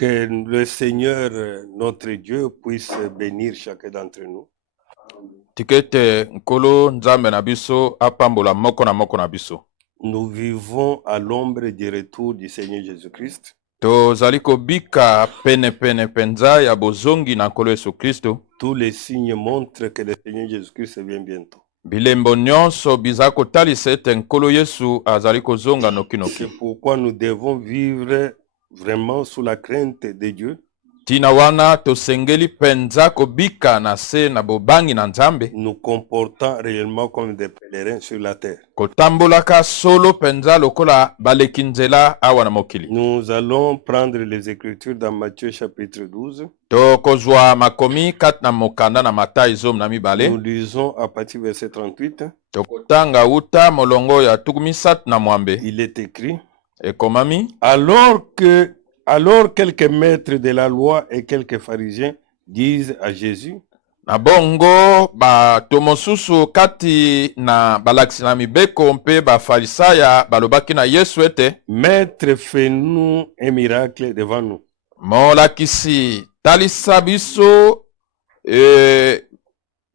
Que le Seigneur, notre Dieu, puisse bénir chacun d'entre nous. Tikete nkolo nzambe na biso apambola moko na moko na biso. Nous vivons à l'ombre du retour du Seigneur Jésus-Christ. Tozali kobika pene penza ya bozongi na nkolo Yesu Kristo. Tous les signes montrent que le Seigneur Jésus-Christ vient bientôt. Bilembo nyonso biza kotalisa ete nkolo Yesu azali kozonga nokinoki. C'est pourquoi nous devons vivre vraiment sous la crainte de Dieu. Tina wana tosengeli penza kobika na se na bobangi na nzambe. Nous comportant réellement comme des pèlerins sur la terre. Kotambolaka solo penza lokola balekinzela awa na mokili. Nous allons prendre les Écritures dans Matthieu chapitre 12. Tokozwa makomi kat na mokanda na Matayi zom na mibale. Nous lisons à partir du verset 38. Tokotanga uta molongo ya tukumisat na mwambe. Il est écrit: Ekomami. Alors quelques maîtres de la loi et quelques pharisiens disent à Jésus: Na bongo ba tomosusu kati na balakisi na mibeko mpe ba farisaya balobaki na Yesu ete: Maître, fais-nous un miracle devant nous. Molakisi talisa biso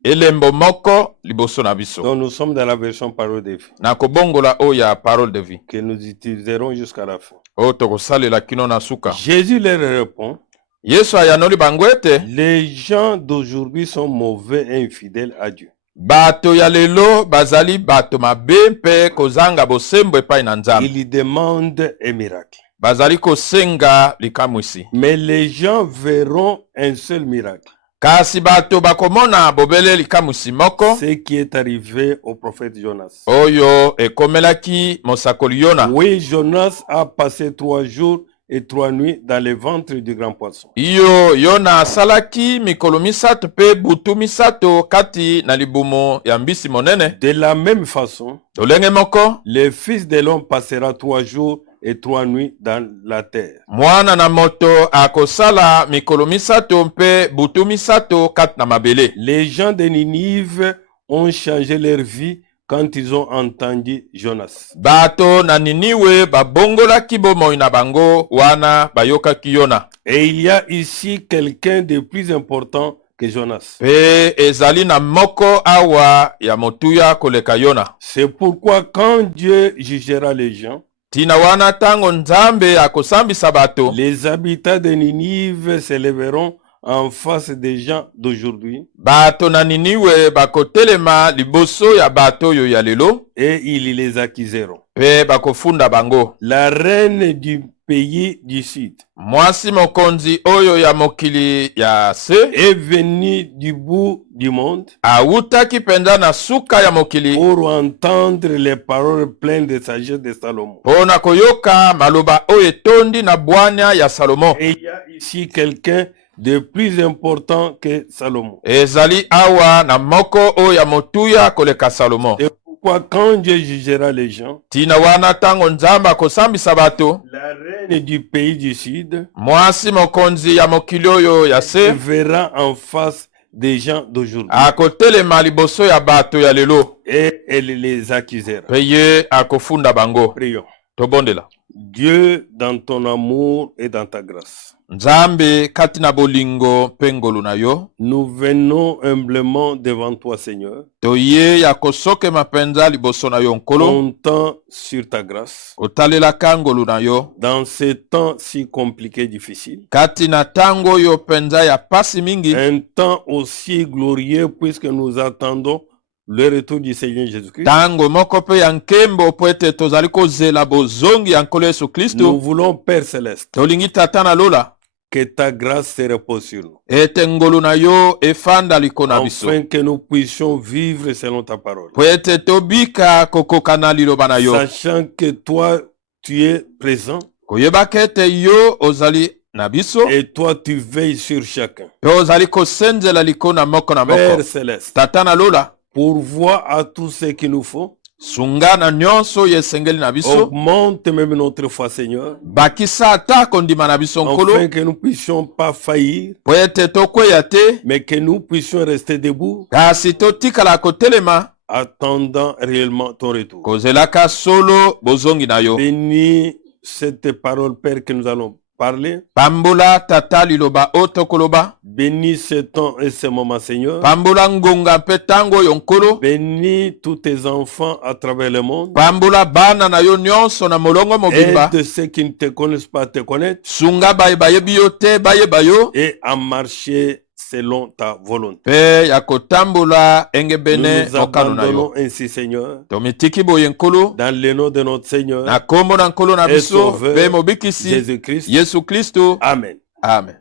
elembo moko liboso na biso. Donc nous sommes dans la version parole de vie. Na kobongola oya parole de vie. Que nous utiliserons jusqu'à la fin. O tokosalela kino na suka. Jésus leur répond: Yesu ayanoli bango ete: Les gens d'aujourd'hui sont mauvais et infidèles à Dieu. Bato ya lelo bazali bato mabe mpe kozanga bosembo epai na Nzambe. Ils demandent un miracle. Bazali kosenga likamwisi. Mais les gens verront un seul miracle. Kasi bato bakomona bobele likamwisi moko. Ce qui est arrivé au prophète Jonas. Oyo ekomelaki mosakoli Yona. Oui, Jonas a passé 3 jours et 3 nuits dans le ventre du grand poisson. Iyo Yona asalaki mikolo misato pe butu misato kati na libumu ya mbisi monene. De la même façon, Tolenge moko, le fils de l'homme passera 3 jours et 3 nuits dans la terre. mwana na moto akosala mikolo misato mpe butu misato kati na mabele. Les gens de Ninive ont changé leur vie quand ils ont entendu Jonas. Bato na Niniwe babongolaki bomoi na bango wana bayokaki Yona. Et il y a ici quelqu'un de plus important que Jonas. Pe ezali na moko awa ya motuya koleka Yona. C'est pourquoi quand Dieu jugera les gens, Tina wana tango Nzambe akosambisa bato, les habitants de Ninive se lèveront en face des gens d'aujourd'hui bato na Niniwe bakotelema liboso ya bato yo ya lelo et ils les accuseront. pe bakofunda bango. La reine du pays du sud Mwasi mokonzi oyo ya mokili ya se est venue du bout du monde awutaki penza na suka ya mokili pour entendre les paroles pleines de sagesse de Salomon. pona koyoka maloba oyo etondi na bwania ya Salomo. Et il y a ici quelqu'un de plus important que Salomon. Ezali awa na moko oyo ya motuya koleka Salomo. Et pourquoi quand Dieu jugera les gens, Tina wana tango Nzambe akosambisa bato, la reine du pays du sud mwasi mokonzi ya mokili oyo ya se verra en face des gens d'aujourd'hui akotelema liboso ya bato ya lelo et elle les accusera. pe ye akofunda bango. Prions. Tobondela. Dieu, dans ton amour et dans ta grâce, Nzambe kati na bolingo pe ngolu na yo, nous venons humblement devant toi, Seigneur, toye ya kosokema penza liboso na yo nkolo, comptant sur ta grâce otalelaka ngolu na yo dans ces temps si compliqués, difficiles. kati na tango oyo penza ya pasi mingi, Un temps aussi glorieux puisque nous attendons le retour du Seigneur Jésus-Christ. tango moko pe ya nkembo po ete tozali kozela bozongi ya nkolo Yesu Nous Kristo. voulons, Père Céleste, Tolingi tata na lola que ta grâce se repose sur nous, ete ngolu na yo efanda liko na biso afin que nous puissions vivre selon ta parole, po ete tobika kokoka na liloba na yo, sachant que toi, tu es présent koyebaka ete yo ozali na biso et toi, tu veilles sur chacun. pe ozali kosenzela liko na moko na Père moko. Céleste, Tata na lola pourvois à tout ce qu'il nous faut, sunga na nyonso oyo esengeli na biso, augmente même notre foi, Seigneur, bakisa ata kondima na biso nkolo afin que nous puissions pas faillir, po ete tokweya te mais que nous puissions rester debout, kasi totikala kotelema attendant réellement ton retour. kozelaka solo bozongi na yo. Bénis cette parole, Père, que nous allons parler. Pambola tata liloba oto koloba. Bénis ce temps et ce moment, Seigneur. Pambola ngonga mpe tango yonkolo. Bénis tous tes enfants à travers le monde. Pambola bana na yo nyonso na molongo mobimba. Aide ceux qui ne te connaissent pas à te connaître. Sunga bayeba yebi yo te bayeba yo. Et à marcher selon ta volonté. Pe ya kotambola enge bene Nous okano na yo. abandonnons ainsi, Seigneur, Tomitiki boye nkolo. dans le nom de notre Seigneur, Na kombo na nkolo na et biso. sauveur Pe mobikisi. Jésus-Christ. Yesu Kristo. Amen. Amen.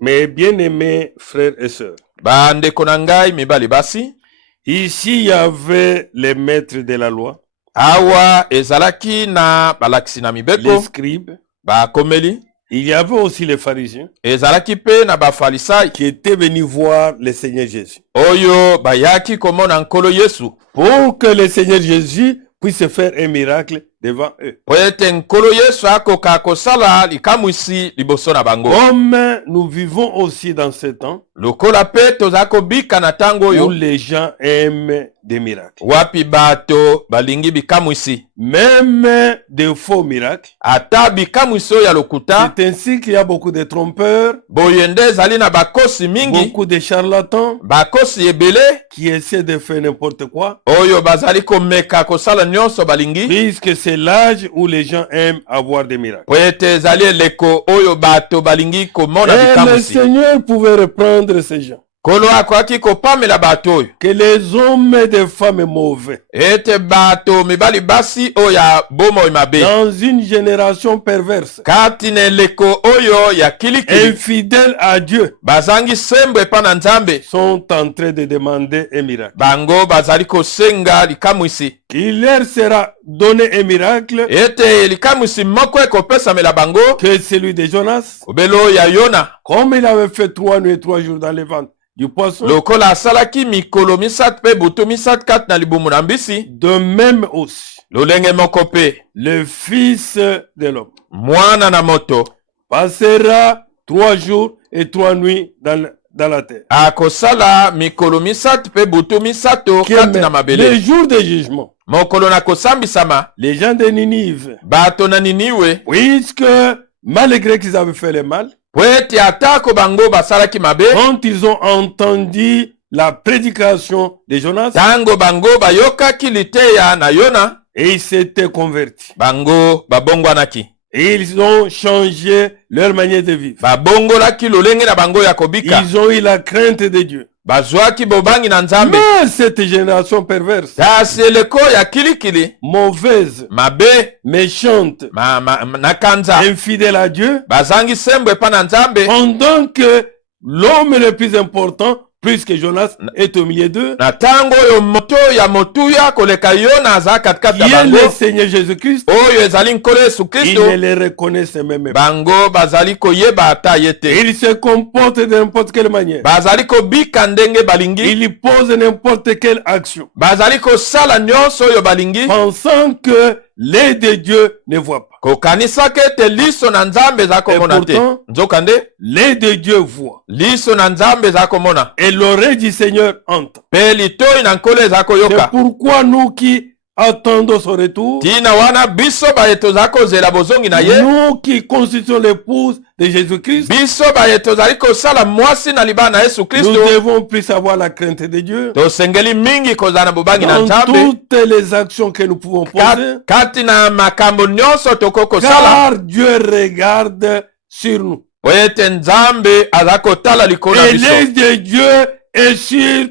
Mes bien-aimés frères et sœurs, Bandeko na ngai mibali basi. ici il y avait les maîtres de la loi, Awa ezalaki na balakisi na les mibeko. scribes. Bakomeli. Il y avait aussi les pharisiens Ezalaki pe na bafalisai. qui étaient venus voir le Seigneur Jésus. Oyo bayaki komona nkolo Yesu. Pour que le Seigneur Jésus puisse faire un miracle devant eux. Po ete nkolo Yesu akoka kosala likamwisi liboso na bango. Comme nous vivons aussi dans ce temps Lokola pe toza kobika na tango où oyo. les gens aiment des miracles. Wapi bato balingi bikamwisi. Même des faux miracles. Ata bikamwisi oyo ya lokuta. C'est ainsi qu'il y a beaucoup de trompeurs, Boyende ezali na bakosi mingi. beaucoup de charlatans Bakosi ebele. qui essaient de faire n'importe quoi, Oyo bazali komeka kosala nyonso balingi. puisque c'est l'âge où les gens aiment avoir des miracles. Po ete ezali eleko oyo bato balingi komona Et le bikamwisi. Seigneur pouvait reprendre ces gens. Kolo akoki kopamela bato oyo. Que les hommes et des femmes mauvais, Ete bato mibali basi oyo ya bomoi mabe. dans une génération perverse, Kati na eleko oyo ya kilikili. infidèles à Dieu, Bazangi sembo epa na nzambe. sont en train de demander un miracle. Bango bazali kosenga likamwisi. Il leur sera donné un miracle Ete likamwisi moko ekopesamela bango. que celui de Jonas, Obelo ya Yona. comme il avait fait 3 nuits et 3 jours dans les ventres du poisson. Lokola asalaki mikolo misatu pe butu misatu kati na libumu na mbisi. De même aussi, Lolenge moko pe. le Fils de l'homme Mwana na moto. passera 3 jours et 3 nuits dans la terre. Akosala mikolo misatu pe butu misato kati na Le mabele. jour de jugement, Mokolo na kosambisama. les gens de Ninive, Bato na Niniwe. puisque malgré qu'ils avaient fait le mal, Po ete atako bango basalaki mabe. quand ils ont entendu la prédication de Jonas, Tango bango bayokaki liteya na Yona. et ils s'étaient convertis. Bango babongwanaki. Et ils ont changé leur manière de vivre. Babongolaki lolenge na bango ya kobika. Ils ont eu la crainte de Dieu. Bazwaki bobangi na nzambe. Mais cette génération perverse, Kasi eleko ya kilikili. mauvaise, Mabe. méchante, Na kanza. infidèle à Dieu, Bazangi sembo epa na nzambe. pendant que l'homme le plus important, puisque Jonas est au milieu d'eux, Na tango oyo moto ya motuya koleka Yona aza katikati qui ya est bango. le Seigneur Jésus-Christ, Oyo ezali nkolo Yesu ils Kristo. ne les reconnaissent même pas. Bango bazali koyeba ata ye te. Ils se comportent de n'importe quelle manière. Bazali kobika ndenge balingi. Ils posent n'importe quelle action, Bazali kosala nyonso oyo balingi. pensant que l'œil de Dieu ne voit pas. Kokanisaka ete liso na nzambe eza komona te. pourtant, Nzokande L'œil de Dieu voit. liso na nzambe eza komona. Et l'oreille du Seigneur entend. Pe litoi na nkolo eza C'est koyoka. pourquoi nous qui attendons son retour, Tina wana biso baye toza kozela bozongi na ye. nous qui constituons l'épouse de Jésus-Christ, Biso baye tozali kosala mwasi na libana na Yesu nous Kristo. devons plus avoir la crainte de Dieu Tosengeli mingi kozala na bobangi na dans nzambe. toutes les actions que nous pouvons poser, Kati na makambo nyonso toko kosala. car Dieu regarde sur nous. Po ete nzambe aza kotala likolo na Et biso. l'œil de Dieu est sur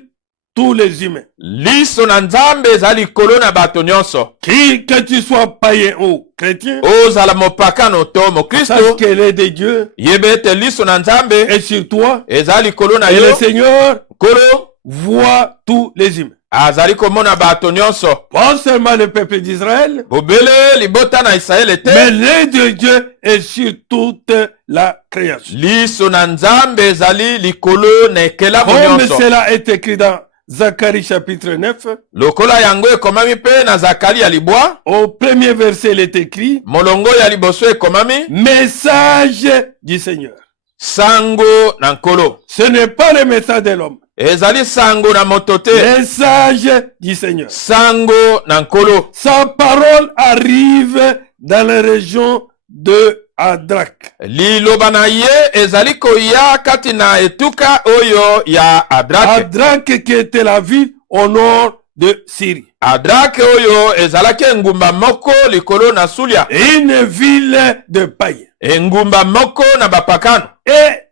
tous les humains. Liso na nzambe eza likolo na bato nyonso. Que tu sois païen ou chrétien, Ozala mopakano to mokristo. sache que l'œil de Dieu Yebe ete liso na nzambe est sur toi. eza likolo na Et le yo. Seigneur Nkolo voit tous les humains. azali komona bato nyonso. Pas seulement le peuple d'Israël, Bobele libota na Israele te. mais l'œil de Dieu est sur toute la création. Liso na nzambe ezali likolo na ekelamu Comme nyonso. cela est écrit dans Zacharie chapitre 9, Lokola yango ekomami pe na Zakari ya libwa. au premier verset il est écrit, Molongo ya liboso ekomami. message du Seigneur. Sango na nkolo. Ce n'est pas le message de l'homme. Ezali sango na moto te. Message du Seigneur. Sango na nkolo. Sa parole arrive dans la région de Adrak. liloba na ye ezali koya kati na etuka oyo ya Adrake. Adrak qui était la ville au nord de Syrie. Adrake oyo ezalaki engumba moko likolo na Sulia. Une ville de païens. Engumba moko na bapakano. Et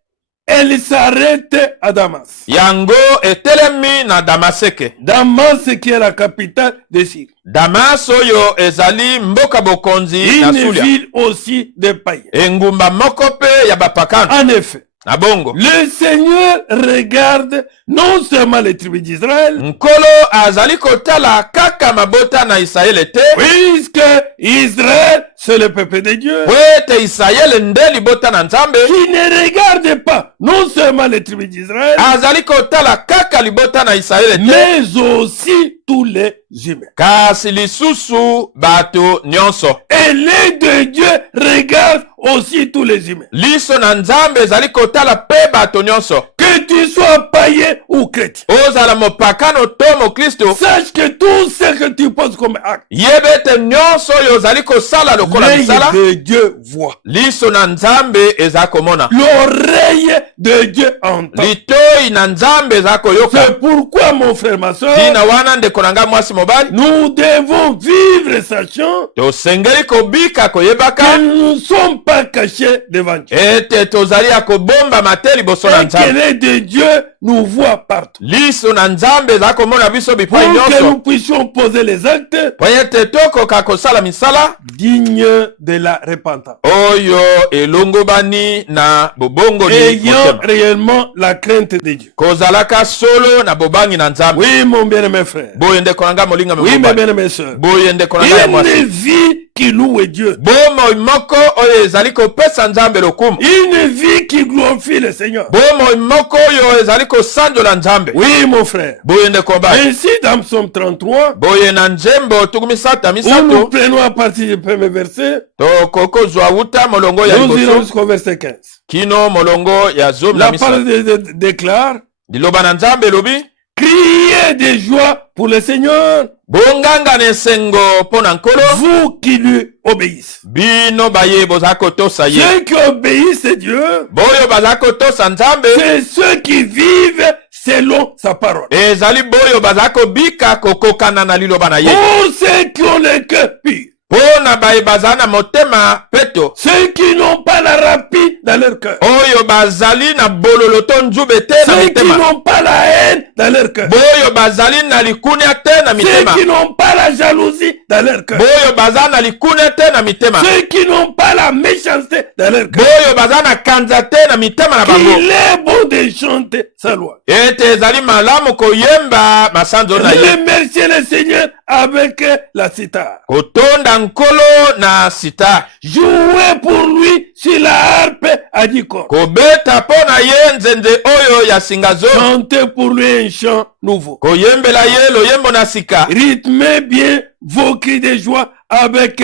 elle s'arrête à Damas. Yango etelemi na Damaseke. Damas qui est la capitale de Syrie. Damas oyo ezali mboka bokonzi na Une Sulia. ville aussi de païens. Engumba moko pe ya bapakano. En effet, Na bongo. le Seigneur regarde non seulement les tribus d'Israël, Nkolo azali kotala kaka mabota na Israele te. puisque Israël, c'est le peuple de Dieu, Wete Israele nde libota na Nzambe. qui ne regarde pas non seulement les tribus d'Israël, Azali kotala kaka libota na Israele te. mais aussi tous les humains. Kasi lisusu bato nyonso. Et l'œil de Dieu regarde aussi tous les humains. Liso na Nzambe ezali kotala pe bato nyonso. Que tu sois païen ou chrétien, Ozala mopakano to mokristo. sache que tout ce que tu poses comme acte, Yebe ete nyonso oyo ozali kosala lokola l'œil misala. de Dieu voit. Liso na Nzambe eza komona. L'oreille de Dieu entend. Litoi na Nzambe eza koyoka. C'est pourquoi, mon frère, ma soeur, Tina wana ndeko na ngai mwasi mobali. nous devons vivre sachant Tosengeli kobika que koyebaka. nous ne sommes pas cachés devant Dieu. Ete tozali ya kobomba mate liboso na Et que Nzambe. l'œil de Dieu nous voit partout. Liso na Nzambe eza komona biso Pour bipai que nous nyonso. puissions poser les actes Po ete tokoka kosala misala dignes de la repentance. oyo elongobani na bobongoli Ayant motema. réellement la crainte de Dieu. Kozalaka solo na bobangi na Nzambe. Oui, mon bien-aimé frère. Boye ndeko na ngai molinga Oui, mes mobali. bien-aimés sœurs. Boye ndeko na ngai ya Une mwasi. vie qui loue Dieu. Bomoi moko oyo ezali kopesa Nzambe lokumu. Une vie qui glorifie le Seigneur. Bomoi moko oyo ezali kosandola Nzambe. Oui, mon frère. Boye ndeko mobali. Ainsi, dans Psaume 33, Boye na Nzembo tukumisata où nous misato. prenons à partir du premier verset, Tokokozwa wuta molongo ya nous irons liboso jusqu'au verset 15. kino molongo ya zomi na La misato. parole déclare, Liloba na Nzambe elobi criez de joie pour le Seigneur, bonganga na esengo mpo na nkolo. vous qui lui obéissez. Bino baye boza kotosa ye. Ceux qui obéissent à Dieu, Boyo baza kotosa Nzambe. c'est ceux qui vivent selon sa parole. Ezali boyo baza kobika kokokana na liloba na ye. Pour ceux qui ont le cœur pur, Mpo na baye baza na motema peto. ceux qui n'ont pas la rapide dans leur cœur, Oyo bazali na bololo to nzube te na ceux qui mitema. n'ont pas la haine dans leur cœur, Boyo bazali na likunia te na ceux mitema. qui n'ont pas la jalousie dans leur cœur, Boyo baza na likunia te na mitema. ceux qui n'ont pas la méchanceté dans leur cœur. Boyo baza na kanza te na mitema na bango. Il est bon de chanter sa loi. Ete ezali malamu koyemba masanzo na ye. Remerciez le Seigneur avec la sitar. Kotonda nkolo na sita. Jouez pour lui sur la harpe à 10 cordes. Kobeta mpo na ye nzenze oyo ya singazo. Chantez pour lui un chant nouveau. Koyembela ye loyembo na sika. Rythmez bien vos cris de joie avec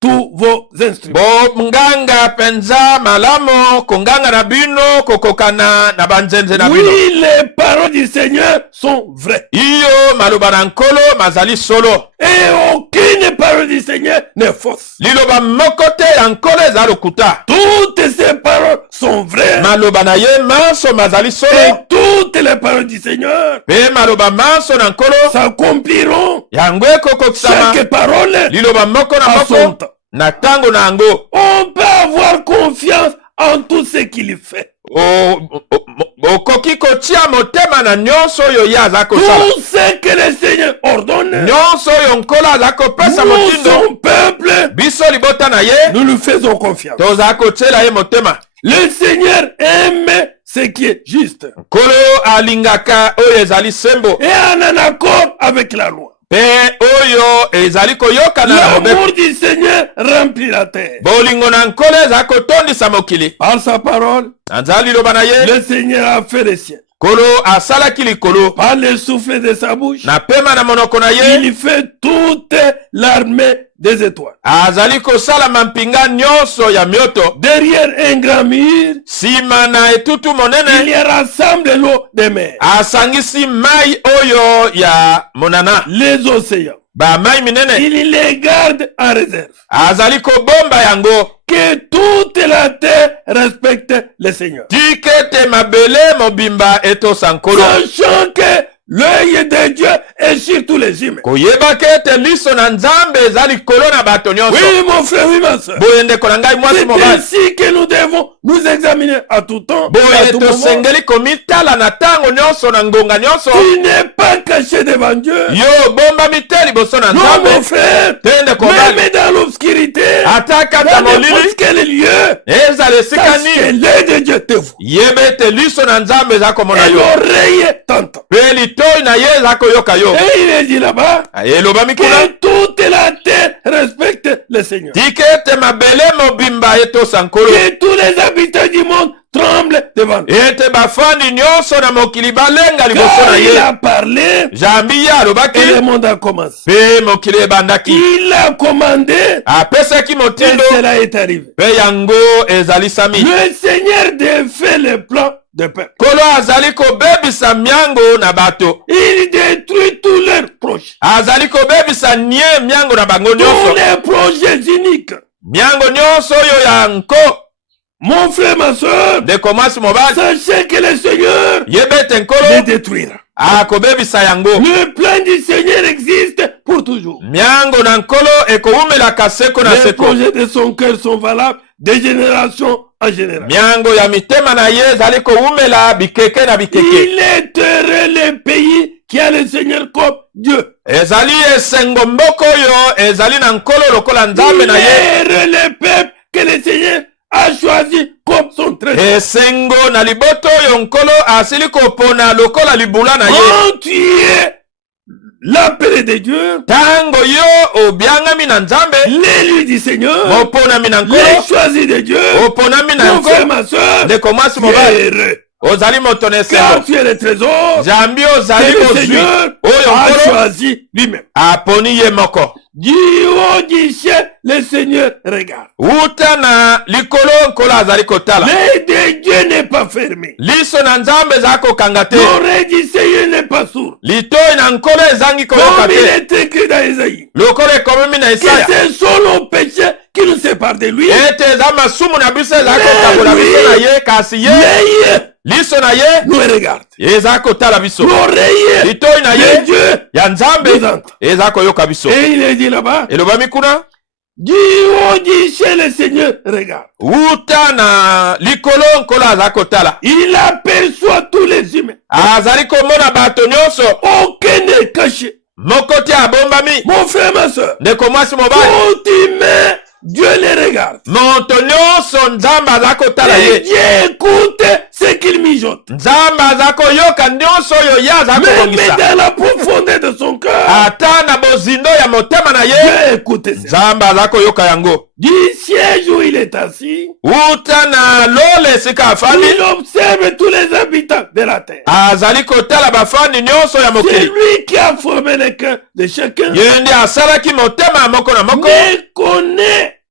tous vos instruments. Nganga penza malamo konganga na bino kokokana na banzenze na bino. Oui, les paroles du Seigneur sont vraies. Iyo maloba na nkolo mazali solo. Et aucune parole du Seigneur n'est fausse. Liloba moko te ya nkolo eza lokuta. Toutes ces paroles sont vraies. Maloba na ye manso mazali Et solo. toutes les paroles du Seigneur Pe maloba manso na nkolo s'accompliront. yango ekokokisama. Chaque parole Liloba moko na à son moko temps. na tango na yango. On peut avoir confiance en tout ce qu'il fait. Okoki kotia motema na nyonso oyo ye aza kosala. Tout ce que le Seigneur ordonne, Nyonso oyo nkolo aza kopesa nous, motindo. son peuple, Biso libota na ye nous lui faisons confiance. toza kotiela ye motema. Le Seigneur aime ce qui est juste Nkolo alingaka oyo ezali sembo. et en accord avec la loi. Pe oyo ezali koyokana na L'amour mobeko. du Seigneur remplit la terre. Bolingo na nkolo eza kotondisa mokili. Par sa parole, Na nzali liloba na ye le Seigneur a fait le ciel. nkolo asalaki likolo. Par le souffle de sa bouche, Na pema na monoko na ye il fait toute l'armée des étoiles. azali kosala mampinga nyonso ya mioto. Derrière un grand mur, Nsima na etutu il monene y rassemble l'eau des mers, asangisi mai oyo ya monana. les océans. Ba mai minene Il les garde en réserve. azali kobomba yango. que toute la terre respecte le Seigneur. tika ete mabele mobimba etosa nkolo. Sachant que l'œil de Dieu est sur tous les humains. koyebaka ete liso na nzambe eza likolo na bato nyonso. Oui, mon frère, oui, ma soeur. boye ndeko na ngai mwasi C'est mobali. ainsi que nous devons nous examiner à tout temps, à boye tout moment. tosengeli komitala na ntango nyonso na ngonga nyonso. Tu n'es pas caché devant Dieu. yo bombami te liboso na Non, mon nzambe. frère. te ndeko mobali. Même dans l'obscurité, ata kata dans n'importe molili quel lieu, ezala esika sache que nini l'œil de Dieu te voit. yeba ete liso na nzambe eza komona Et yo. l'oreille t'entend. mpe litoi na ye eza koyoka yo. Et il est dit là-bas elobami kuna que toute la terre respecte le Seigneur. tika ete mabele mobimba etosa nkolo. Que tous les habitants du monde tremblent devant lui. ete bafandi nyonso na mokili balenga liboso Car na il ye. a parlé jambi ye alobaki et le monde a commencé. mpe mokili ebandaki. Il a commandé apesaki et motindo cela est arrivé. mpe yango ezalisami. Le Seigneur défait le plan de peuple. nkolo azali kobebisa miango na bato. Il détruit tous leurs projets. azali kobebisa nie miango na bango Tous nyonso. les projets uniques. miango nyonso oyo ya nko. Mon frère, ma soeur, ndeko mwasi mobali sachez que le Seigneur yeba ete les nkolo détruira. akobebisa yango. Le plan du Seigneur existe pour toujours. miango na nkolo ekowumelaka seko na Les seko. projets de son cœur sont valables de génération en génération. miango ya mitema na ye ezali kowumela bikeke na bikeke. Il est heureux le pays qui a le Seigneur comme Dieu. ezali esengo mboka oyo ezali na nkolo lokola nzambe Il na ye. est heureux le peuple que le Seigneur a choisi comme son trésor. esengo na liboto oyo nkolo asili kopona lokola libula na ye. Quand tu es l'appelé de Dieu, ntango yo obiangami na nzambe. l'élu du Seigneur, moponami na les nkolo. choisis de Dieu, oponami na mon frère, nkolo. ma soeur, ndeko mwasi tu mobali es heureux. ozali moto na Car esengo. tu es le trésor jambi ozali que le kozwi Seigneur oyo a nkolo choisi lui-même. aponi ye moko. Du haut du ciel, le Seigneur regarde. wuta na likolo nkolo azali kotala. L'œil de Dieu n'est pas fermé. liso na nzambe eza kokanga te. L'oreille du Seigneur n'est pas sourde. litoi na nkolo ezangi koyoka Comme il te. est écrit dans Isaïe, lokolo ekomemi na que Isaya ce sont nos péchés qui nous séparent de lui. ete eza masumu na biso eza kokabola biso na ye kasi ye L'œil liso na ye nous regarde. eza kotala biso. L'oreille litoi na de ye Dieu ya nzambe nous entend. eza koyoka biso. Et il est dit là-bas, elobami kuna du haut du ciel, le Seigneur regarde. wuta na likolo nkolo aza kotala. Il aperçoit tous les humains. azali komona bato nyonso. Aucun n'est caché. moko te abombami. Mon frère, ma soeur, ndeko mwasi mobali tout humain, Dieu les regarde. moto nyonso nzambe aza kotala Et ye. Dieu écoute ce qu'il mijote. nzambe aza koyoka nyonso oyo ye aza Même kobongisa. dans la profondeur de son cœur, ata na bozindo ya motema na ye Dieu écoute ça. nzambe aza koyoka yango. Du siège où il est assis, wuta na lole esika afandi il observe tous les habitants de la terre. azali kotala bafandi nyonso ya C'est mokili. lui qui a formé le cœur de chacun. ye nde asalaki motema ya moko na moko.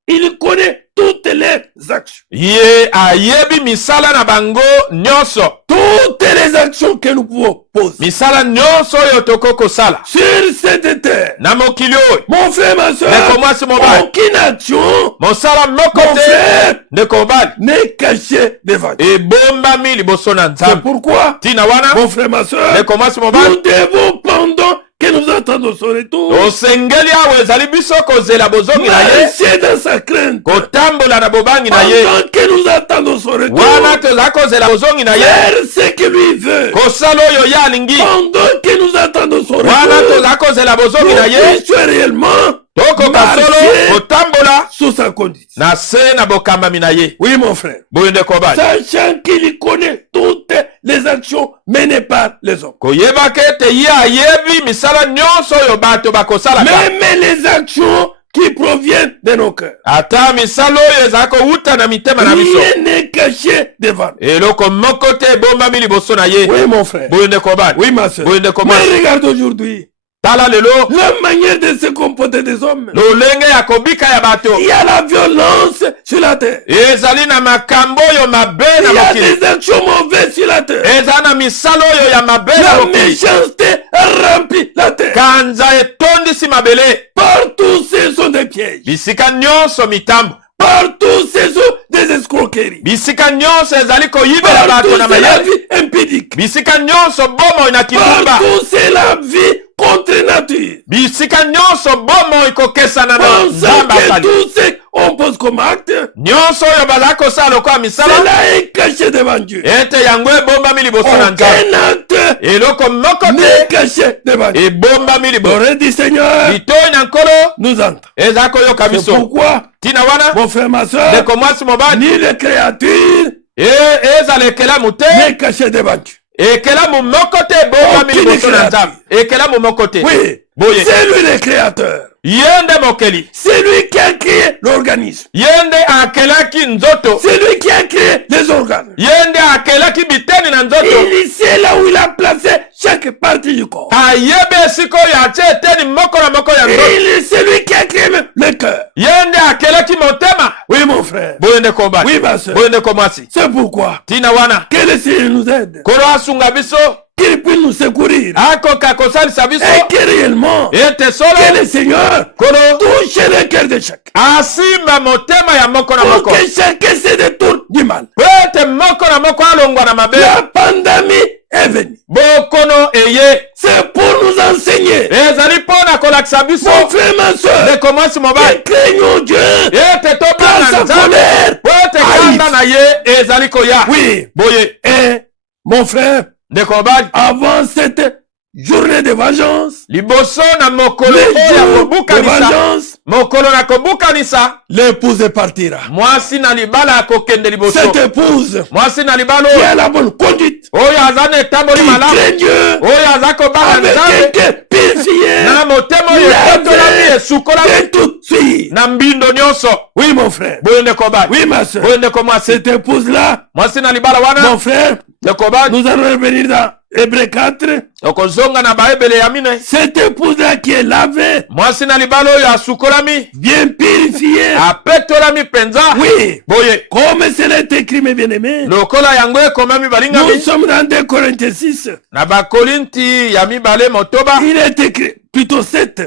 Il connaît toutes les actions. ye ayebi misala na bango nyonso. Toutes les actions que nous pouvons poser misala nyonso oyo tokoki kosala sur cette terre. na mokili oyo. Mon frère, ma soeur, ndeko mwasi mobali aucune action, mosala moko mon te frère, ndeko mobali n'est cachée devant Dieu. ebombami liboso na C'est nzambe. pourquoi, ntina wana mon frère, ma soeur, ndeko mwasi nous mobali devons, pendant que nous attendons son retour, osengeli awo ezali biso kozela bozongi na ye. marcher dans sa crainte. kotambola na bobangi na ye. Pendant que nous attendons son retour, wana tozali kozela bozongi na ye. faire ce que lui veut. kosala oyo ye alingi. Pendant que nous attendons son wana retour, tozali kozela bozongi na nous ye. puissions réellement tokoka solo marcher kotambola sous sa conduite. na se na bokambami na ye. Oui, mon frère. boye ndeko mobali Sachant qu'il connaît toutes les actions menées par les hommes. koyebaka ete ye ayebi misala nyonso oyo bato bakosalaka. Même les actions qui proviennent de nos cœurs. ata misala oyo ezali kowuta na mitema na biso. Rien n'est caché devant nous. eloko moko te ebombami liboso na ye. Oui, mon frère. boye ndeko mobali Oui, ma soeur. boye ndeko Mais mobali regarde aujourd'hui tala lelo la manière de se comporter des hommes. lolenge ya kobika ya bato. Il y a la violence sur la terre. ezali na makambo oyo mabe na Il y a mokili. des actions mauvaises sur la terre. ezali na misala oyo ya mabe na La mokili. méchanceté remplit la terre. kanza etondisi mabele. Partout, ce sont des pièges. bisika nyonso mitambo. Partout, ce sont des escroqueries. bisika nyonso ezali koyibela Partout, bato na c'est la mayele vie impédique. bisika nyonso bomoi na kindumba Partout, c'est la vie contre nature. bisika nyonso bomoi kokesana na Pensant nzambe que asali tout ce qu'on pose comme acte, nyonso oyo bazali kosala lokola misala cela est caché devant Dieu. ete yango ebombami liboso na nzambe Aucun acte eloko moko n'est te caché devant Dieu. ebombami liboso L'oreille du Seigneur litoi na nkolo nous entend. ezali koyoka C'est biso pourquoi, ntina wana mon frère, ma soeur, ndeko mwasi mobali ni les créatures ezala ekelamu te n'est caché devant Dieu. ekelamu moko te ebombami Aucune liboso na nzambe ekelamu moko te Oui, boye c'est lui le créateur. ye nde mokeli C'est lui qui a créé l'organisme. ye nde akelaki nzoto C'est lui qui a créé les organes. ye nde akelaki biteni na nzoto Il sait là où il a placé chaque partie du corps. ayebe esika oyo atie eteni moko na moko ya nzoto C'est lui qui a créé même le cœur. ye nde akelaki motema Oui, mon frère. boye ndeko mobali Oui, ma soeur. boye ndeko mwasi C'est pourquoi ntina wana que le Seigneur nous aide. kolo asunga biso Qu'il puisse nous secourir. akoka kosalisa biso Et que réellement, ete que solo le Seigneur kolo touche le cœur de chacun. asimba motema ya moko na Pour moko que chacun se détourne du mal. po ete moko na moko alongwa na mabe La pandémie est venue. bokono eye C'est pour nous enseigner. ezali mpo na kolakisa biso Mon frère, ma soeur, ndeko mwasi mobali que craignons Dieu. ete Dans tobanga sa nzambe colère. po ete Aïe. kanda na ye ezali koya Oui. boye Et mon frère, ndeko mobali avant cette journée de vengeance, liboso na mokolo le oyo ya jour de kobukanisa vengeance, mokolo na kobukanisa l'épouse partira. mwasi na libala akokende liboso Cette épouse mwasi na libala qui oyo a la bonne conduite, oyo aza na etamboli qui malamu craint Dieu, oyo aza kobanga avec un nzambe cœur purifié, na motema oyo etotolami esukolami de tout suite. na mbindo nyonso Oui, mon frère. boyo ndeko bali Oui, ma soeur. boyo ndeko mwasi Cette épouse-là, mwasi na libala wana mon frère, ndeko bali nous allons revenir dans Hébreux 4. okozonga na baebele ya mine Cette épouse-là qui est lavée, mwasi na libala oyo asukolami bien purifiée. apetolami mpenza Oui, boye comme cela est écrit, mes bien-aimés. lokola yango ekomami Nous balingami sommes dans 2 Corinthiens 6. na bakorinti ya mibale motoba Il est écrit, plutôt 7.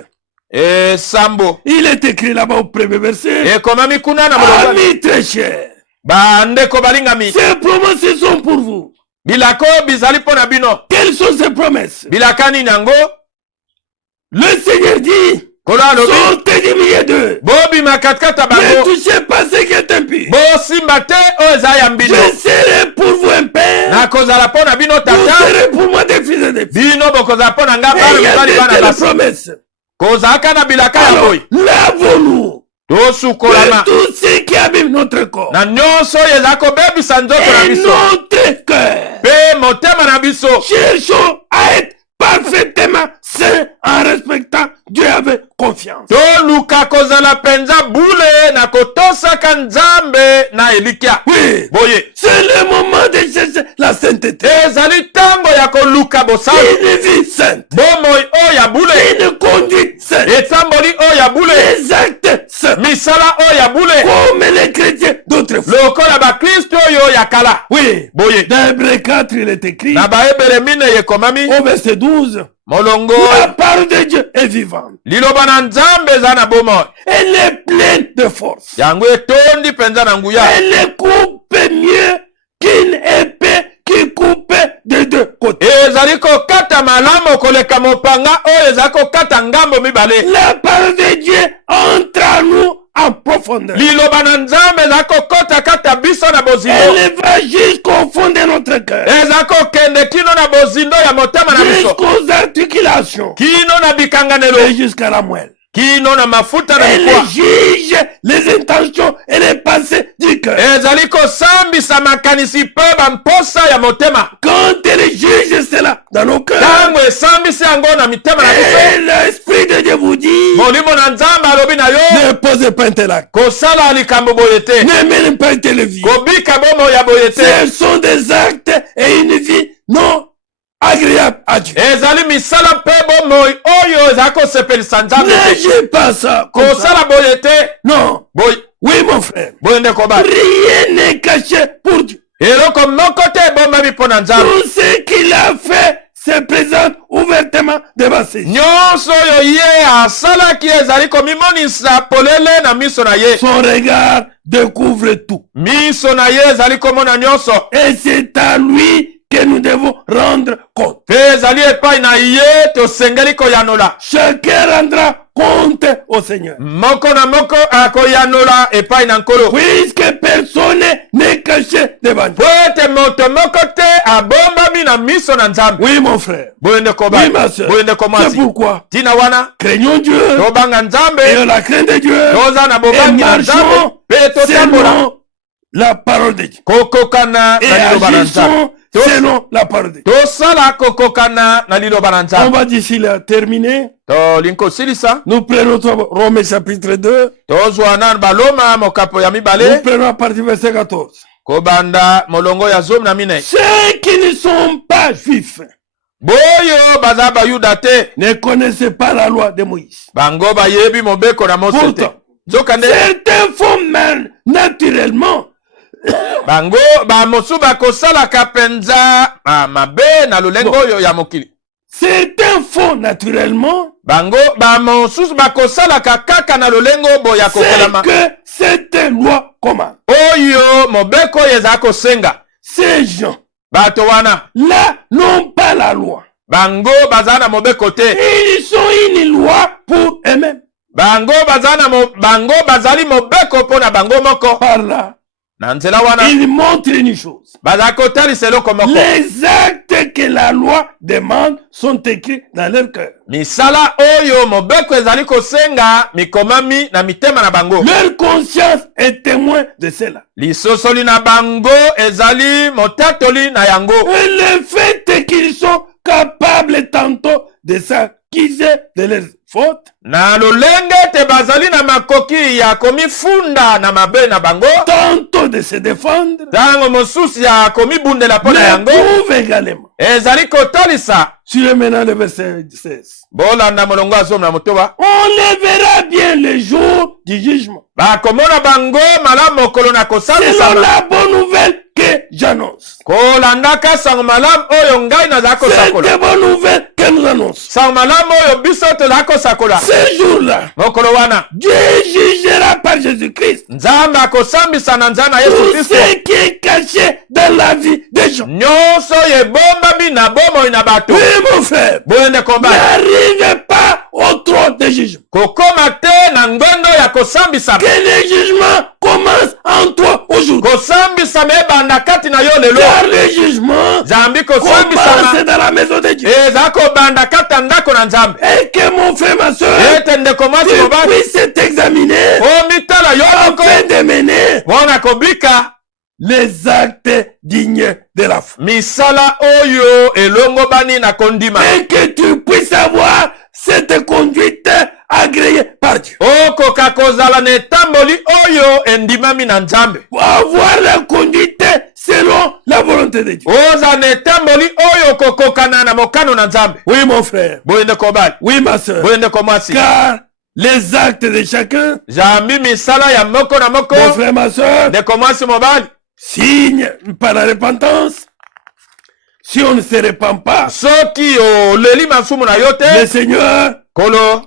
esambo Il est écrit là-bas au premier verset. ekomami kuna na molongo Amis très chers, bandeko balingami ces promesses sont pour vous. bilako bizali mpo na bino Quelles sont ces promesses? bilaka nini yango Le Seigneur dit, kolo alobi sortez du milieu d'eux. bobima katikata Ne bango touchez pas ce qui est impur. bosimba te oyo eza ya mbino Je serai pour vous un père. nakozala mpo na bino Vous tata serez pour moi des fils et des filles. bino bokozala mpo na nga Et bana il y a mibali de bana telles basi promesses. kozalaka na bilaka ya Alors, boyi lavons-nous tosukolama de tout ce qui abîme notre corps na nyonso oyo ezala kobebisa nzoto na et biso notre cœur. mpe motema na biso Cherchons à être parfaitement saints en respectant Dieu avec confiance. toluka kozala mpenza bule na kotosaka nzambe na elikya Oui, boye c'est le moment de chercher la sainteté. ezali ntango ya koluka bosantu Une vie sainte, bomoi oyo ya bule une conduite sainte, etamboli oyo ya bule des actes saints, misala oyo ya bule comme les chrétiens d'autrefois. lokola bakristo oyo ya kala Oui, boye dans Hébreux 4, il est écrit, na baebele mine ekomami au verset 12, molongo la parole de Dieu est vivante. liloba na nzambe eza na bomoi Elle est pleine de force. yango etondi mpenza na nguya Elle coupe mieux qu'une épée qui coupe de deux côtés. ezali kokata malamu koleka mopanga oyo ezali kokata ngambo mibale La parole de Dieu entre en nous en profondeur. liloba na nzambe ezali kokota kata biso na bozindo Elle va jusqu'au fond de notre cœur, ezali kokende kino na bozindo ya motema na biso jusqu'aux articulations kino na bikanganelo et jusqu'à la moelle. kino na mafuta na Elle mikwa juge les intentions et les pensées du cœur. ezali kosambisa makanisi mpe bamposa ya motema Quand elle juge cela dans nos cœurs, ntango esambisi yango na mitema na biso et l'Esprit de Dieu vous dit, molimo na nzambe alobi na yo ne posez pas un tel acte, kosala likambo boye te ne menez pas une telle vie. kobika bomoi ya boye te Ce sont des actes et une vie non agréable à Dieu. ezali misala mpe bomoi oyo ezali kosepelisa nzambe te N'agis pas ça comme ça. kosala boye te Non. boye Oui, mon frère. boye ndeko bali Rien n'est caché pour Dieu. eloko moko te ebombami mpo na nzambe Tout ce qu'il a fait, se présente ouvertement devant ses yeux. nyonso oyo ye asalaki ezali komimonisa polele na miso na ye. Son regard découvre tout. Miso na ye ezali komona nyonso. Et c'est à lui que nous devons rendre compte. Pe ezali epai na ye tosengeli koyanola. Chacun rendra compte au Seigneur. Moko na moko akoyanola epai na nkolo. Puisque personne n'est caché devant Dieu. Po ete moto moko te abombami na miso na Nzambe. Oui, mon frère. Boyende koba. Oui, ma soeur. Boyende C'est komasi. pourquoi Tina wana. craignons Dieu Tobanga Nzambe. et la crainte de Dieu Toza na et bobangi na Nzambe. marchons Pe totambola. selon la parole de Dieu. Kokokana Et na liloba na Nzambe. agissons selon la parole de Dieu. Tosala kokokana na liloba na On Nzambe. va d'ici là terminer. Tolinko silisa. Nous prenons Romains chapitre 2. Tozwa na baloma mokapo ya Nous mibale. prenons à partir du verset 14. Kobanda molongo ya zomi na mine. Ceux qui ne sont pas juifs Boyo baza bayuda te. ne connaissent pas la loi de Moïse. Bango bayebi mobeko na Mose te. Pourtant, Zokande certains font mal naturellement bango bamosu bakosalaka penza mabe na lolengo oyo ya mokili. certains font naturellement Bango bamosusu bakosalaka kaka na lolengo boyo ya ce kokelama. que cette loi commande. Oyo mobeko oyo eza kosenga. Ces gens Bato wana là n'ont pas la loi. bango baza na mobeko te. Ils sont une loi pour eux-mêmes. Bango bango bazali mobeko mpo na bango moko. Par là, Na nzela wana ils montrent une chose. baza kotalisa eloko moko. Les actes que la loi demande sont écrits dans leur cœur. Misala oyo mobeko ezali kosenga mikomami na mitema na bango. Leur conscience est témoin de cela. Lisosoli na bango ezali motatoli na yango. Et le fait qu'ils sont capables tantôt de s'accuser de leurs fautes, Na lolenge te bazali na makoki ya komifunda na mabe na bango. tantôt de se défendre, Tango mosusi ya komibundela mpo na mais yango. prouvent également. Ezali kotalisa. Sur maintenant le verset 16. Bolanda molongo ya zomi na motoba. On les verra bien le jour du jugement. Bakomona bango malamu mokolo na Selon kosambisama. la bonne nouvelle que j'annonce. Kolandaka sango malamu oyo ngai nazala kosakola. Cette bonne nouvelle que nous annonçons. Sango malamu oyo biso tozala kosakola. Ce jour-là, Mokolo wana Dieu jugera par Jésus-Christ Nzambe akosambisa na nzala na Yesu tout Kristo ce qui est caché dans la vie des gens. nyonso oyo ebombami na bomoi na bato. Oui, mon frère, Boyende komba n'arrive pas au trône de jugement. kokoma te na ngondo ya kosambisama. Que le jugement commence en toi aujourd'hui. Kosambisama ebanda kati na yo lelo. Car le jugement Zambi commence kosambisama dans la maison de Dieu. eza kobanda kati ya ndako na Nzambe. Et que mon frère, ma soeur, Ete ndeko mwasi tu mobali puisses t'examiner omitala yo moko afin de mener mpona kobika les actes dignes de la foi. misala oyo elongobani na kondima. Et que tu puisses avoir cette conduite agréée par Dieu. Okoka kozala na etamboli oyo endimami na Nzambe. Pour avoir la conduite selon la volonté de Dieu. Oza na etamboli oyo kokokana na mokano na Nzambe. Oui, mon frère. Boyende kobali. Oui, ma soeur. Boyende komwasi. Car les actes de chacun, Zambi misala ya moko na moko. mon frère, ma soeur, Ndeko mwasi mobali. signe par la repentance. Si on ne se répand pas, Soki oleli masumu na yo le te, Seigneur kolo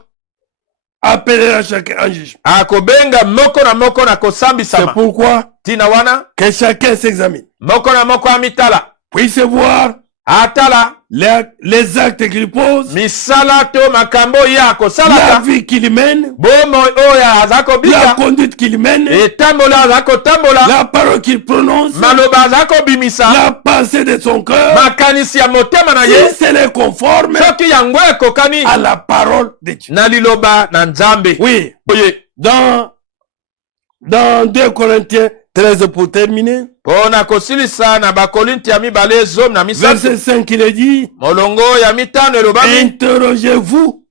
appellera chacun en jugement. akobenga moko na moko na C'est kosambisama. pourquoi Tina wana que chacun s'examine, moko na moko amitala. puisse voir Atala les actes qu'il pose, misala to makambo ya la kosalaka. vie qu'il mène, Bomoi oyo aza la kobika. conduite qu'il mène, Etambola aza kotambola. la parole qu'il prononce, Maloba aza kobimisa. la pensée de son cœur, Makanisi ya motema na si ye. c'est le conforme Soki yango ekokani à la parole de Dieu. na liloba na Nzambe. Oui, Oye, dans 2 Corinthiens 13 pour terminer, mpona kosilisa na bakorinti ya mibale zomi na misato. verset 5 il est dit, Molongo ya mitano elobami. interrogez-vous,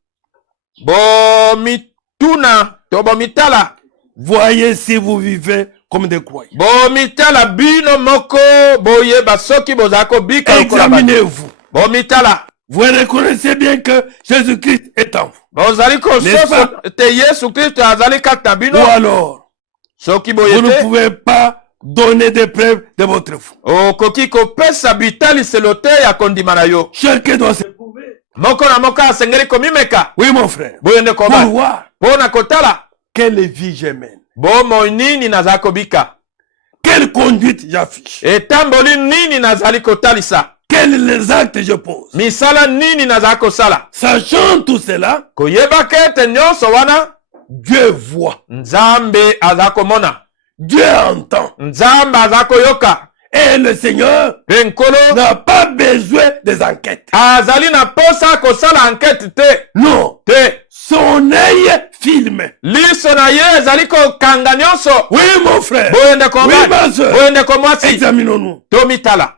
Bomituna to bomitala. voyez si vous vivez comme des croyants. Bomitala bino moko boyeba soki bozala kobika lokola bato. Examinez-vous. Bomitala. Vous reconnaissez bien que Jésus-Christ est en vous. Bozali kososo te Yesu Kristo azali kati na Ou bino. alors, Soki vous boye ne te pouvez pas donnez des preuves de votre foi. okoki kopesa bitaliselo te ya kondima na yo. Chacun doit se prouver. Moko na moko asengeli komimeka. Oui, mon frère. Boye ndeko Pour mobali. voir Mpo na kotala quelle vie je mène, bomoi nini nazali kobika, quelle conduite j'affiche, etamboli nini nazali kotalisa, quels les actes je pose. misala nini nazali kosala. Sachant tout cela, koyebaka ete nyonso wana Dieu voit, nzambe azali komona, Dieu entend. nzambe azali koyoka, Et le Seigneur mpe nkolo n'a pas besoin des enquêtes. azali na posa kosala ankete te. Non, te son œil filme. liso na ye ezali kokanga nyonso. Oui, mon frère. boye ndeko Oui, mobali, ma soeur. boye ndeko mwasi, Examinons-nous. tomitala.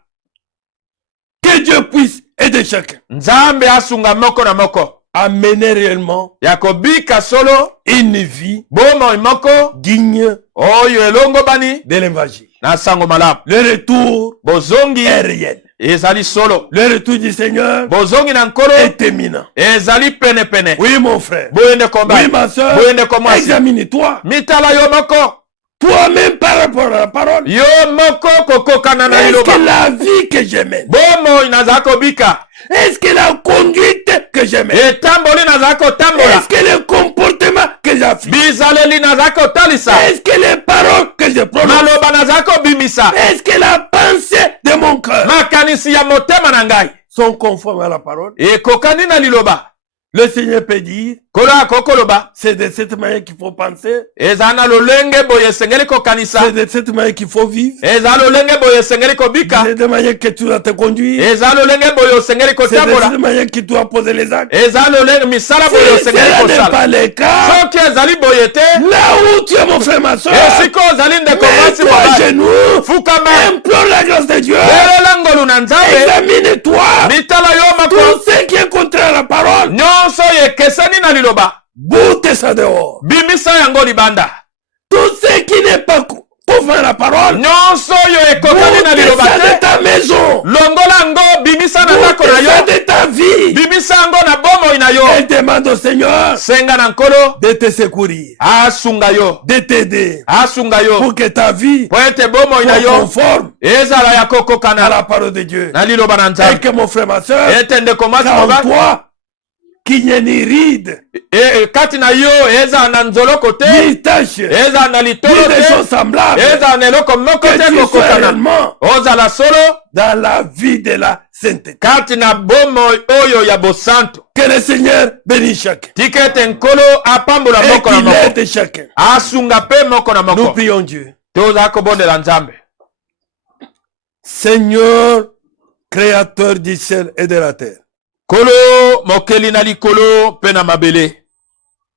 Que Dieu puisse aider chacun nzambe asunga moko na moko à mener réellement ya kobika solo une vie bomoi moko digne oyo elongo bani de l'évangile. na sango malamu. Le retour bozongi est réel. ezali solo, Le retour du Seigneur bozongi na nkolo est éminent. ezali penepene. Oui, mon frère. boye ndeko Oui, mobali, ma soeur. boye ndeko mwasi, Examine-toi. mitala yo moko, Toi-même par rapport à la parole. yo moko kokokana na Est-ce liloba. que la vie que je mène, bomoi nazali kobika, est-ce que la conduite que je mène, etamboli nazali kotambola, est-ce que le comportement que j'affiche, bizaleli nazali kotalisa, est-ce que les paroles que je prononce, maloba nazali kobimisa, est-ce que la pensée de mon cœur makanisi ya motema na ngai sont conformes à la parole? ekokani na liloba. Le Seigneur peut dire, kolo akokoloba c'est de cette manière qu'il faut penser, ezali na lolenge boye esengeli kokanisa, c'est de cette manière qu'il faut vivre, ezali lolenge boye esengeli kobika, c'est de cette manière que tu dois te conduire, ezali lolenge boye osengeli c'est de kotambola, cette manière que tu dois poser les actes. ezali lolenge misala boye Si osengeli cela n'est kosala. pas le cas, soki ezali boye te, là où tu es mon frère, ma soeur, esika ozali ndeko mwasi mets-toi à mobali, genoux, fukama implore la grâce de Dieu, belela ngolu na nzambe, examine-toi, mitala yo moko tout ce qui est contraire à la parole, nyonso oyo ekesani na liloba, boute ça dehors. bimisa yango libanda. Tout ce qui n'est pas conforme à la parole, nyonso oyo ekokani na boute liloba ça de te, ta maison, longola yango, bimisa na ndako boute na ça yo, de ta vie, bimisa yango na bomoi na yo. et demande au Seigneur senga na nkolo de te secourir, asunga yo, de t'aider, asunga yo pour que ta vie po ete bomoi na soit yo conforme ezala ya à kokokana la parole de Dieu. na liloba na Et nzambe. que mon frère, ma soeur, ete ndeko mwasi en mobali, toi, qu'il n'y ait ni ride, kati na yo ezala na nzoloko te, ni tache, ezala na ni litolo des te, choses semblables, ezala na eloko moko que te tu sois kokokana, réellement ozala solo dans la vie de la sainteté. kati na bomoi oyo ya bosanto. Que le Seigneur bénisse chacun tika ete nkolo apambola et moko na qu'il moko, aide chacun. asunga pe moko na Nous moko. prions Dieu. tozala kobondela nzambe. Seigneur, créateur du ciel et de la terre, kolo mokeli na likolo mpe na mabele,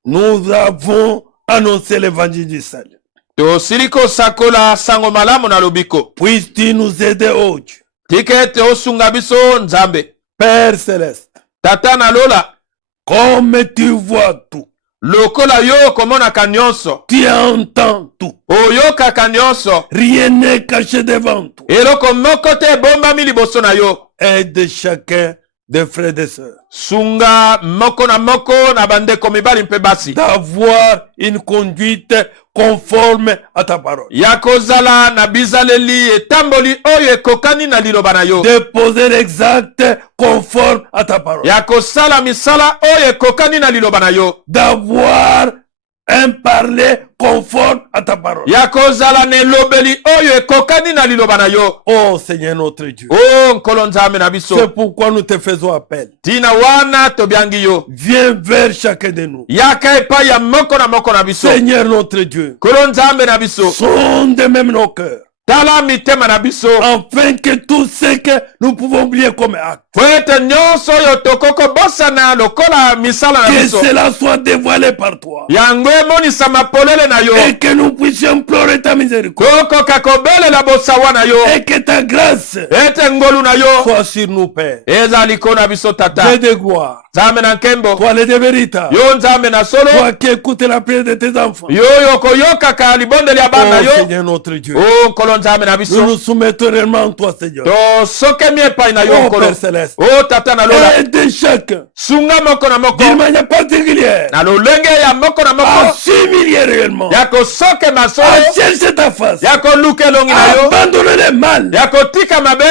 nous avons annoncé l'évangile du salut. tosili kosakola sango malamu na lobiko. Puisses-tu nous aider, ô Dieu, tika ete osunga biso nzambe. Père céleste, tata na lola, comme tu vois tout, lokola yo okomonaka nyonso, tu entends tout, oyokaka nyonso, rien n'est caché devant toi. eloko moko te ebombami liboso na yo. Aide chacun des frères et des sœurs sunga moko na moko na bandeko mibali mpe basi, d'avoir une conduite conforme à ta parole, ya kozala na bizaleli etamboli oyo ekokani na liloba na yo, de poser l'exact conforme à ta parole, ya kosala misala oyo ekokani na liloba na yo, d'avoir un parler conforme à ta parole. ya kozala na elobeli oyo ekokani na liloba na yo. Oh Seigneur notre Dieu, o nkolo nzambe na c'est biso, pourquoi nous te faisons appel. tina wana tobiangi yo, Viens vers chacun de nous. yaka epai ya moko na moko na biso. Seigneur notre Dieu, nkolo nzambe na biso, sonde même nos cœurs, tala mitema na biso, afin que tout ce que nous pouvons oublier comme acte, po ete nyonso oyo tokoko bosana lokola misala na que biso, cela soit dévoilé par toi, yango emonisama polele na yo, et que nous puissions implorer ta miséricorde, tokoka kobelela bosawa na yo, et que ta grâce ete ngolu na yo soit sur nous, Père. eza liko na biso Dieu tata. de gloire, nzambe na nkembo, toi le de vérité, yo nzambe na solo, toi qui écoutes la prière de tes enfants. yo oyo koyokaka libondeli ya bana Oh yo. Seigneur notre Dieu, o nkolo nzambe na nous biso, nous soumettons réellement en toi, Seigneur. tosokemi epai na yo Oh nkolo, Père céleste, o tata na lola, aide chacun sunga moko na moko, d'une manière particulière singulière na lolenge ya moko na à moko s'humilier réellement, ya kosoke masolo à chercher ta face, ya koluka elongi na à yo abandonner le mal ya kotika mabe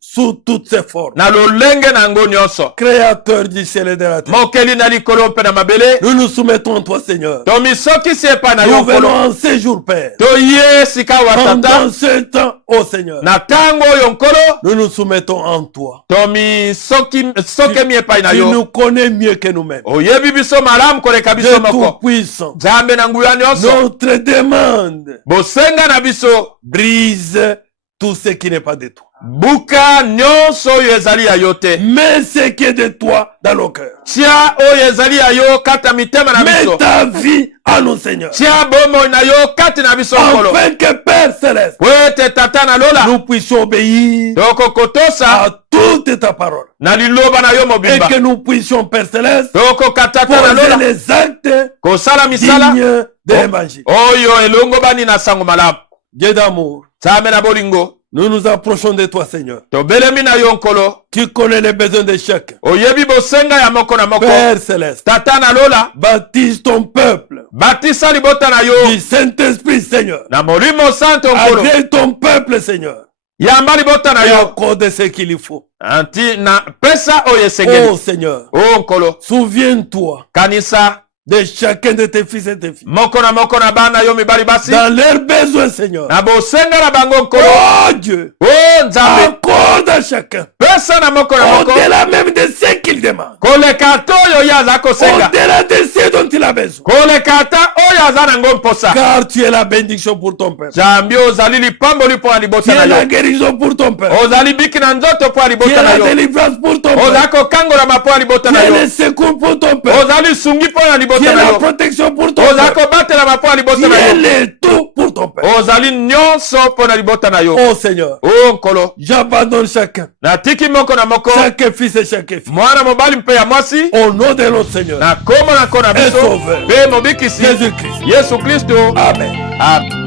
sous toutes ses formes. na lolenge na yango nyonso. Créateur du ciel et de la terre, Mokeli na likolo mpe na mabele nous nous soumettons à toi, Seigneur. tomisokisi epai na yo Nous venons nkolo en séjour, Père. toye sika wa Pendant tata ce temps, ô Seigneur, na ntango oyo nkolo nous nous soumettons en toi. tomisokemi epai na Tu yo nous connais mieux que nous-mêmes. oyebi biso malamu koleka biso Dieu moko. tout-puissant, Nzambe na nguya nyonso notre demande bosenga na biso brise tout ce qui n'est pas de toi. buka nyonso oyo ezali ya yo te. Mets ce qui est de toi dans nos cœurs. tia oyo ezali ya yo kati ya mitema na Mets biso. ta vie à nous, Seigneur. tia bomoi na yo kati na biso nkolo Afin que Père Céleste, po ete tata na lola nous puissions obéir tokokotosa à toute ta parole. na liloba na yo Et mobimba que nous puissions, Père Céleste, tokokatata na poser lola les actes kosala misala dignes de l'évangile. oyo elongo bani na sango malamu. Dieu d'amour, Nzambe na bolingo nous nous approchons de toi, Seigneur. tobelemi na yo nkolo Tu connais les besoins de chacun. oyebi bosenga ya moko na moko. Père Céleste, tata na lola baptise ton peuple batisa libota na yo du Saint-Esprit, Seigneur. na molimo santo nkolo Agrée ton peuple, Seigneur. yamba libota na Et yo accorde ce qu'il y faut. anti na pesa oyo esengeli. Oh Seigneur, o nkolo souviens-toi kanisa de chacun de tes fils et tes filles. moko na bana yo mibali basi Dans leurs besoins, Seigneur. na bosenga na bango nkolo. Oh Dieu, o nzambe accorde à chacun. pesa na moko na moko Au-delà même de ce qu'il demande. koleka ata oyo ye aza kosenga Au-delà de ce dont il a besoin. koleka ata oyo aza nango mposa. Car tu es la bénédiction pour ton peuple. nzambe ozali lipamboli mpo na Tu libota es na la yo guérison pour ton peuple. ozali biki na nzoto mpo ya Tu es libota na la yo délivrance pour ton ozali peuple. kokangolama mpo ya libota Tu na es yo le secours pour ton peuple. ozali sungi mpo na Tu libota es na la yo protection pour ton ozali peuple. kobatelama mpo ya Tu libota na es yo le tout pour ton peuple. ozali nyonso mpo na libota na yo. Oh Seigneur, o nkolo j'abandonne chacun, natiki moko na moko chaque fils et chaque fille. mwana mobali mpe ya mwasi Au nom de notre Seigneur, na kombo na nko na Et biso sauveur. mpe mobikisi Jésus-Christ. yesu kristo. Amen. Amen.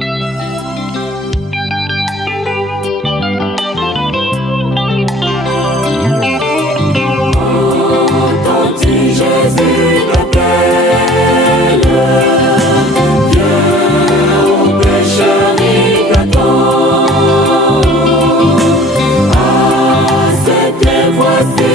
Jésus t'appelle, viens au pécheur il t'attend. À cette voici